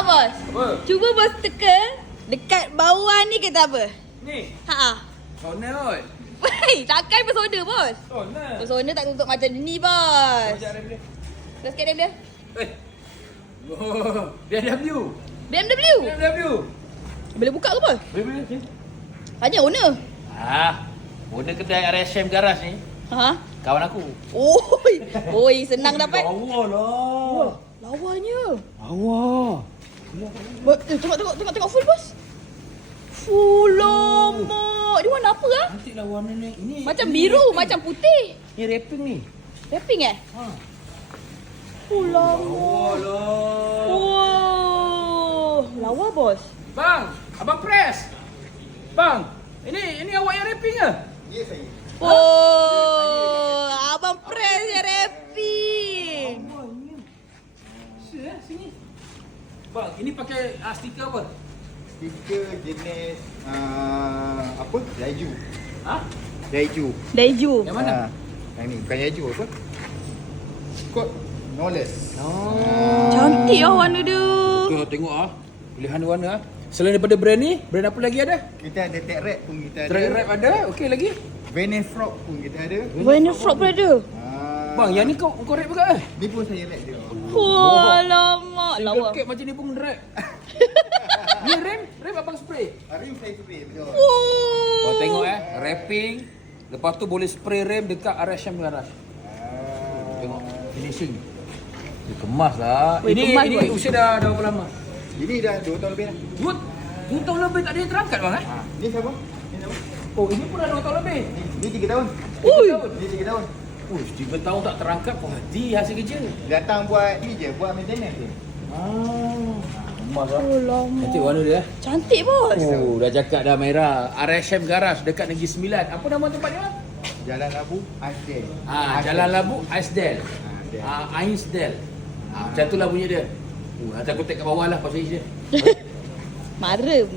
bos. Apa? Cuba bos teka dekat bawah ni kata apa? Ni. Ha. Toner kot. Wei, takkan bersoda bos. Toner. Bersoda tak tutup macam ni bos. Sekejap rem dia. Terus sikit dia. Oh, BMW. BMW. BMW. Boleh buka ke bos? Boleh, boleh. Tanya owner. Owner kedai RSM Garage ni, Ha? kawan aku. Oi. Oi, senang dapat. Lawa lah. Wah, lawanya. Lawa. Tengok full bos. Full lama. Dia warna apa ah? Cantik lah warna ni. Ini Macam ini biru, wrapping. macam putih. Ni wrapping ni. Wrapping eh? Ha. Full lama. Lawa lah. Wow. Lawa bos. Bang, abang press. Bang, ini awak yang wrapping ke? Ya saya. Oh, abang press je rapping. Sini. Bang, ini pakai stiker apa? Stiker jenis apa? Daiju. Ha? Daiju. Daiju. Yang mana? Yang ni bukan Daiju apa? Kod Knowles. Cantik lah warna dia. Tuh, tengok pilihan warna Selain daripada brand ni, brand apa lagi ada? Kita ada Tech Rap pun kita ada. Track Rap ada, okey lagi. Venefrog pun kita ada. Warna frog pun ada. Bang, yang ni kau rap juga Ni pun saya rap dia. Wah, lama. Single Lawa. cap macam ni pun rap. Ni rap abang spray. Rim saya spray betul. Oh. Kau tengok rapping. Lepas tu boleh spray rem dekat RSM Garage. Tengok finishing. Dia kemas lah. Weh, kemas Ini kot. usia dah berapa lama? Ini dah 2 tahun lebih dah. 2 tahun lebih tak ada yang terangkat bang Ni siapa? Ni siapa? Oh, ini pun dah 2 tahun lebih. Ni 3 tahun. Ui. Ni 3 tahun. 3 tahun tak terangkat, kau hati hasil kerja. Datang buat ni je, buat maintenance je. Kemas lah. Oh, lama. Cantik warna dia. Cantik bos. Oh, dah cakap dah merah. RSM Garage dekat Negeri Sembilan. Apa nama tempat dia? Jalan Labu, Asdel. Jalan Labu, Aisdel. Asdel. Aisdel. Macam tu lah bunyi dia. Nanti aku tag kat bawah lah pasal dia. Marem.